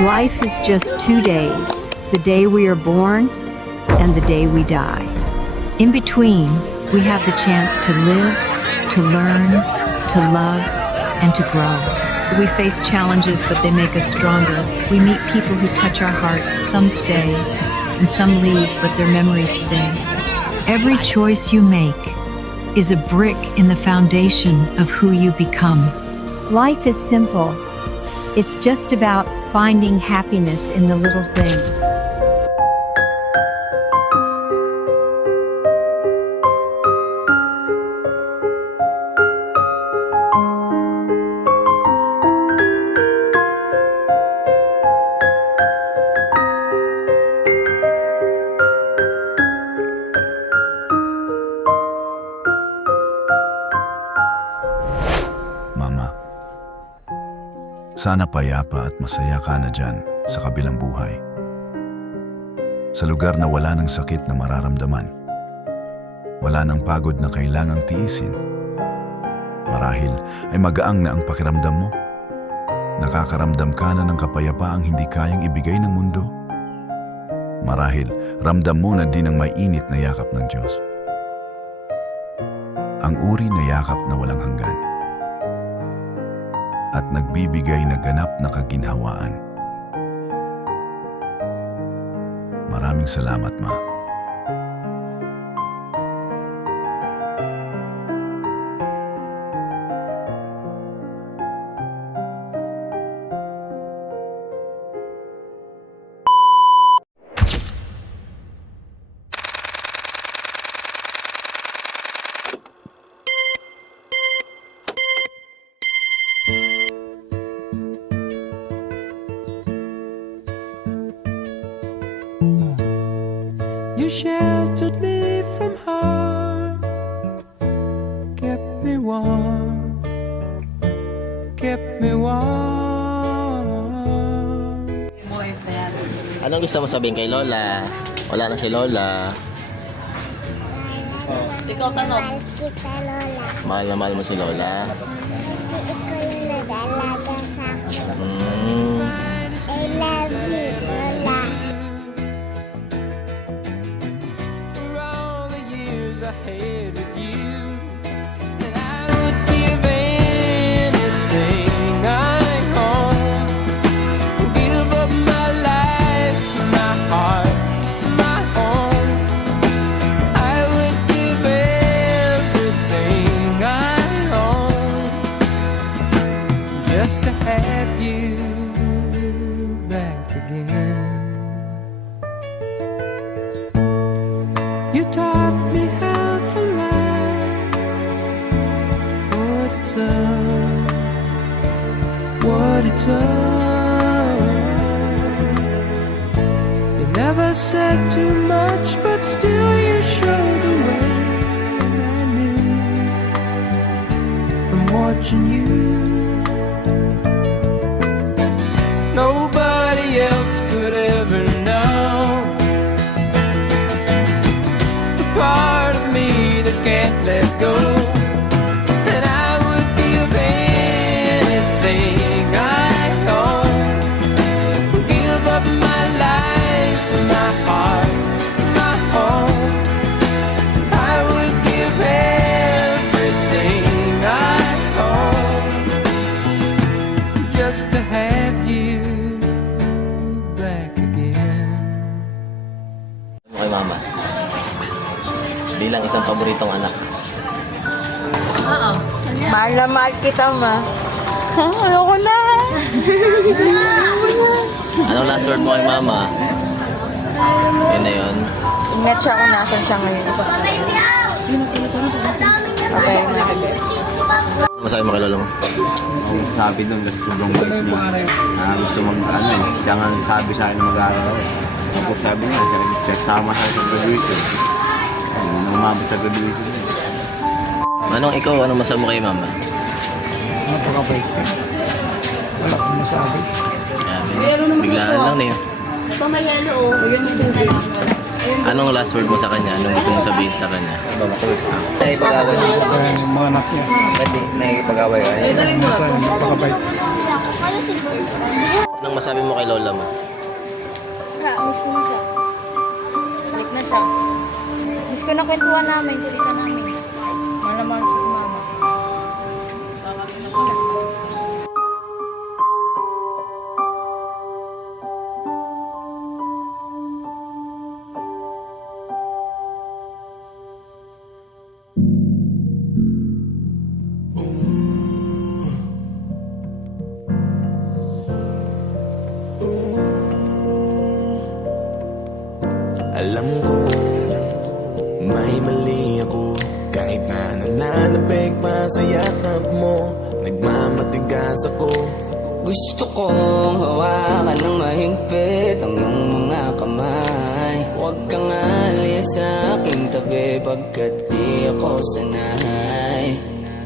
Life is just 2 days, the day we are born and the day we die. In between, we have the chance to live, to learn, to love, and to grow. We face challenges, but they make us stronger. We meet people who touch our hearts. Some stay, and some leave, but their memories stay. Every choice you make is a brick in the foundation of who you become. Life is simple. It's just about finding happiness in the little things. Mama, sana payapa at masaya ka na dyan sa kabilang buhay. Sa lugar na wala ng sakit na mararamdaman. Wala ng pagod na kailangang tiisin. Marahil ay magaang na ang pakiramdam mo. Nakakaramdam ka na ng kapayapaang hindi kayang ibigay ng mundo. Marahil ramdam mo na din ang mainit na yakap ng Diyos. Ang uri na yakap na walang hanggan. At nagbibigay na ganap na kaginhawaan. Maraming salamat, Ma. You sheltered me from harm, kept me warm, kept me warm. Anong gusto mo sabihin kay Lola? Wala na si Lola. Ikaw tanong. Mahal kita, Lola. Mahal na mahal mo si Lola. Kasi ikaw yung nag-alaga sa akin. I love you, Lola. For all the years I had with you, and I would give anything I own, give up my life, my heart, my home. I would give everything I own just to have you back again. You taught me how to laugh, what it's up. You never said too much, but still you showed the way. And I knew from watching you, nobody else could ever know the part of me that can't let go. And I would give anything I own, give up my life, my heart, my home. I would give everything I own just to have you back again. Okay, Mama. Bilang isang paboritong anak. Mahal na mahal kita, ma. Ayoko na. Anong last word mo kay Mama? Yun na yun. Ingat siya kung nasan siya ngayon. Okay, nagagay. Ano masabi mo kay Lola mo? Ang sabi doon, sobrang bait niya. Gusto siya nga sabi sa akin na mag-aaral ako. Tapos sabi niya, sama sa graduation. Nung umabot sa graduation niya. Manong, ikaw, ano masabi mo kay Mama? Napakabait ka. Wala akong masabi. Biglaan lang na yun. Pamayano, oh. Huwag mo sundin. Anong last word mo sa kanya? Anong gusto mo sabihin sa kanya? Nakipag-away niya. Kaya yung mga anak niya. Nakipag-away ka. Masaya, napakabait. Ako si Bobo. Anong masabi mo kay lola mo? Miss ko na siya. Balik na siya. Miss ko na kwentuhan namin, kulitan namin. Mahal na mahal ko si mama. Alam ko, may mali ako. Kahit na nananabig pa sa yakap mo, nagmamatigas ako. Gusto kong hawakan ng mahigpit ang iyong mga kamay. Huwag kang alis sa aking tabi pagkat di ako sanay.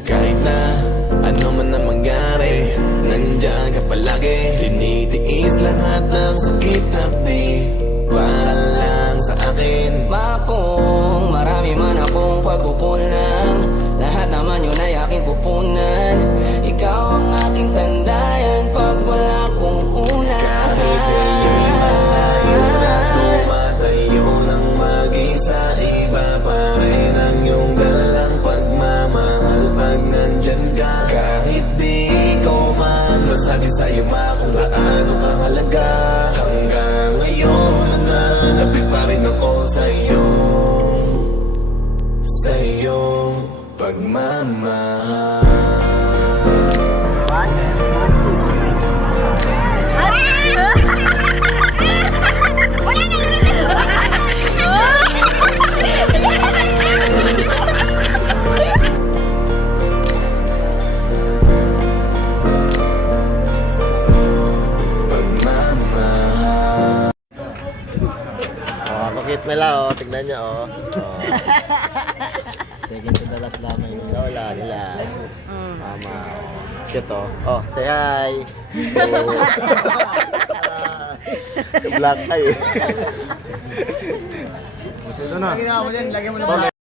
Kahit na ano man na mangyari, nandyan ka palagi. Tinitiis lahat ng sakit hapdi para lang sa akin. Makong marami man akong pagkukulang, lahat naman yun ay aking pupunan. Ikaw ang aking tandayan pag wala kong unahan. Tumatayo ng mag-isa, iba pa rin ang iyong dalang pagmamahal pag nandyan ka. Kahit di ko man masabi sa'yo kung gaano kahalaga, hanggang ngayon nananabik pa rin ako sa iyong pagmamahal. Oh, bakit nila oh, tignan niyo oh. Oh. Second to the last lamang yung lola nila. Mama. Cute oh. Oh, say hi. Oh. Black eye. Lagyan mo din, lagyan mo na.